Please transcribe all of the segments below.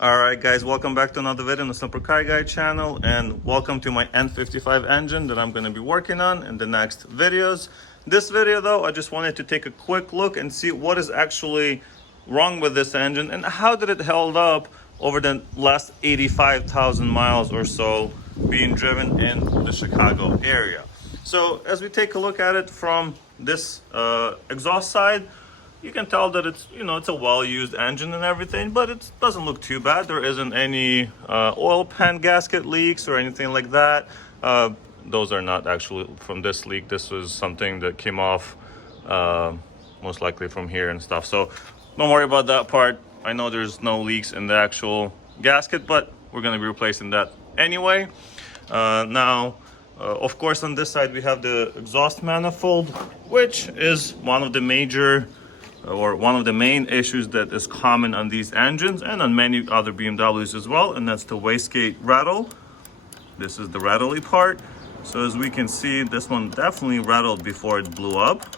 Alright guys, welcome back to another video on the Simple Car Guy channel, and welcome to my N55 engine that I'm going to be working on in the next videos. This video though, I just wanted to take a quick look and see what is actually wrong with this engine and how did it held up over the last 85,000 miles or so being driven in the Chicago area. So as we take a look at it from this exhaust side, you can tell that it's, it's a well-used engine and everything, but it doesn't look too bad. There isn't any oil pan gasket leaks or anything like that. Those are not actually from this leak. This was something that came off most likely from here and stuff. So don't worry about that part. I know there's no leaks in the actual gasket, but we're going to be replacing that anyway. Now, of course, on this side we have the exhaust manifold, which is one of the main issues that is common on these engines and on many other BMWs as well, and that's the Wastegate Rattle. This is the rattly part. So as we can see, this one definitely rattled before it blew up.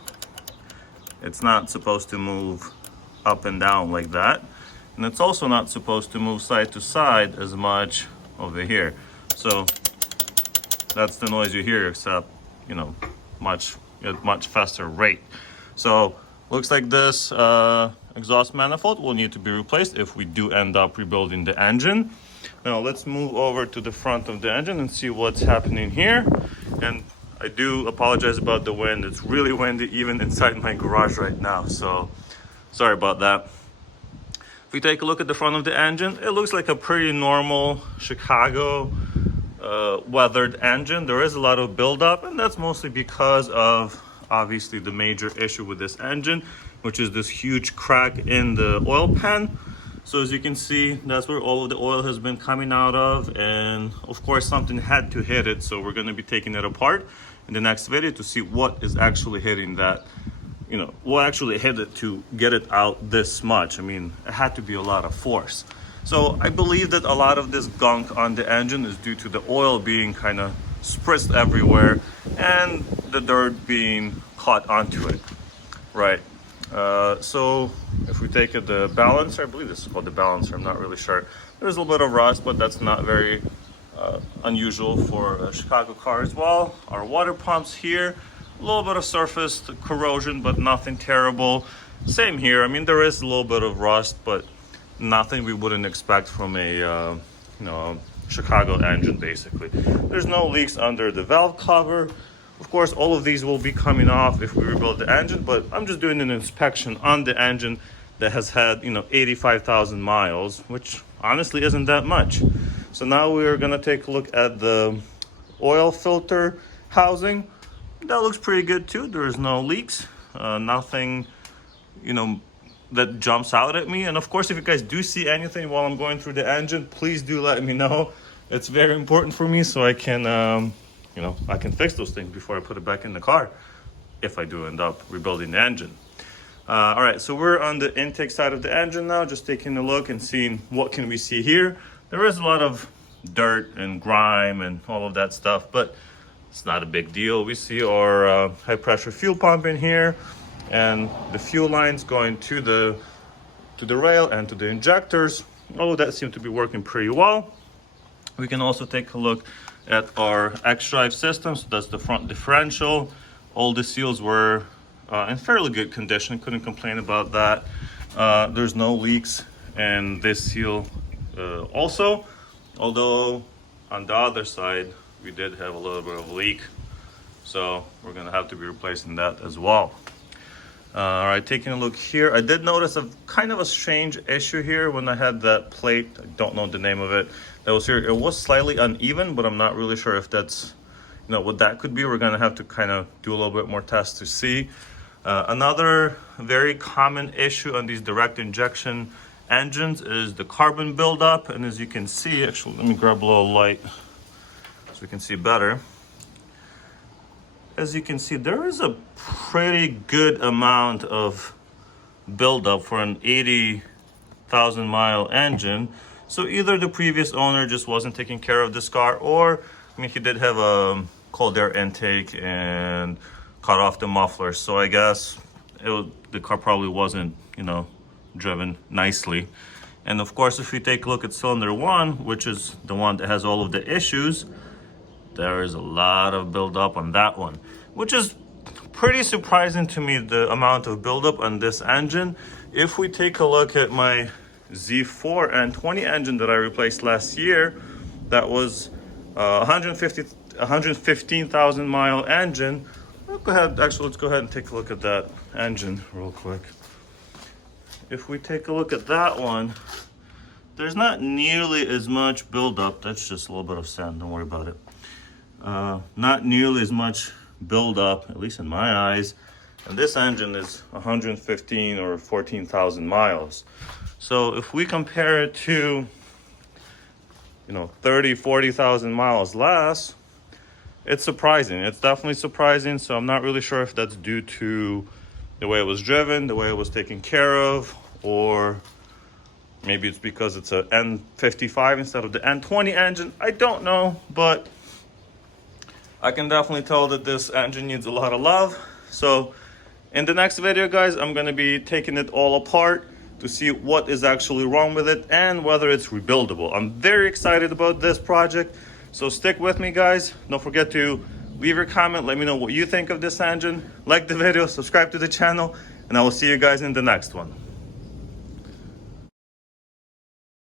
It's not supposed to move up and down like that, and it's also not supposed to move side to side as much over here. So that's the noise you hear, except much faster rate. So looks like this exhaust manifold will need to be replaced if we do end up rebuilding the engine. Now let's move over to the front of the engine and see what's happening here. And I do apologize about the wind. It's really windy even inside my garage right now, so sorry about that. If we take a look at the front of the engine, it looks like a pretty normal Chicago weathered engine. There is a lot of buildup, and that's mostly because of obviously the major issue with this engine, which is this huge crack in the oil pan. So as you can see, that's where all of the oil has been coming out of, and of course something had to hit it. So we're going to be taking it apart in the next video to see what is actually hitting that, what actually hit it to get it out this much. I mean, it had to be a lot of force. So I believe that a lot of this gunk on the engine is due to the oil being kind of spritzed everywhere and the dirt being caught onto it, right? So if we take the balancer, I believe this is called the balancer, I'm not really sure. There's a little bit of rust, but that's not very unusual for a Chicago car as well. Our water pumps here, a little bit of surface corrosion, but nothing terrible. Same here. I mean, there is a little bit of rust, but nothing we wouldn't expect from a Chicago engine. Basically, there's no leaks under the valve cover. Of course, all of these will be coming off if we rebuild the engine, but I'm just doing an inspection on the engine that has had 85,000 miles, which honestly isn't that much. So now we're gonna take a look at the oil filter housing. That looks pretty good too. There's no leaks, nothing that jumps out at me. And of course, if you guys do see anything while I'm going through the engine, please do let me know. It's very important for me, so I can I can fix those things before I put it back in the car, if I do end up rebuilding the engine. All right, so we're on the intake side of the engine now, just taking a look and seeing what can we see here. There is a lot of dirt and grime and all of that stuff, but it's not a big deal. We see our high pressure fuel pump in here, and the fuel lines going to the rail and to the injectors. All of that seems to be working pretty well. We can also take a look at our X-drive system. So that's the front differential. All the seals were in fairly good condition. Couldn't complain about that. There's no leaks in this seal also, although on the other side we did have a little bit of a leak, so we're gonna have to be replacing that as well. All right, taking a look here, I did notice a kind of a strange issue here when I had that plate. I don't know the name of it. That was here. It was slightly uneven, but I'm not really sure if that's, what that could be. We're gonna have to kind of do a little bit more tests to see. Another very common issue on these direct injection engines is the carbon buildup. And as you can see, actually, let me grab a little light so we can see better. As you can see, there is a pretty good amount of buildup for an 80,000 mile engine. So either the previous owner just wasn't taking care of this car, or he did have a cold air intake and cut off the muffler. So I guess the car probably wasn't, driven nicely. And of course, if we take a look at cylinder 1, which is the one that has all of the issues, there is a lot of buildup on that one, which is pretty surprising to me, the amount of buildup on this engine. If we take a look at my Z4 N20 engine that I replaced last year, that was 115,000 mile engine. Let's go ahead and take a look at that engine real quick. If we take a look at that one, there's not nearly as much buildup. That's just a little bit of sand, don't worry about it. Not nearly as much buildup, at least in my eyes. And this engine is 115 or 14,000 miles. So if we compare it to, 30, 40,000 miles less, it's surprising. It's definitely surprising. So I'm not really sure if that's due to the way it was driven, the way it was taken care of, or maybe it's because it's a N55 instead of the N20 engine. I don't know, but I can definitely tell that this engine needs a lot of love. So in the next video, guys, I'm going to be taking it all apart to see what is actually wrong with it and whether it's rebuildable. I'm very excited about this project, so stick with me, guys. Don't forget to leave your comment. Let me know what you think of this engine. Like the video, subscribe to the channel, and I will see you guys in the next one.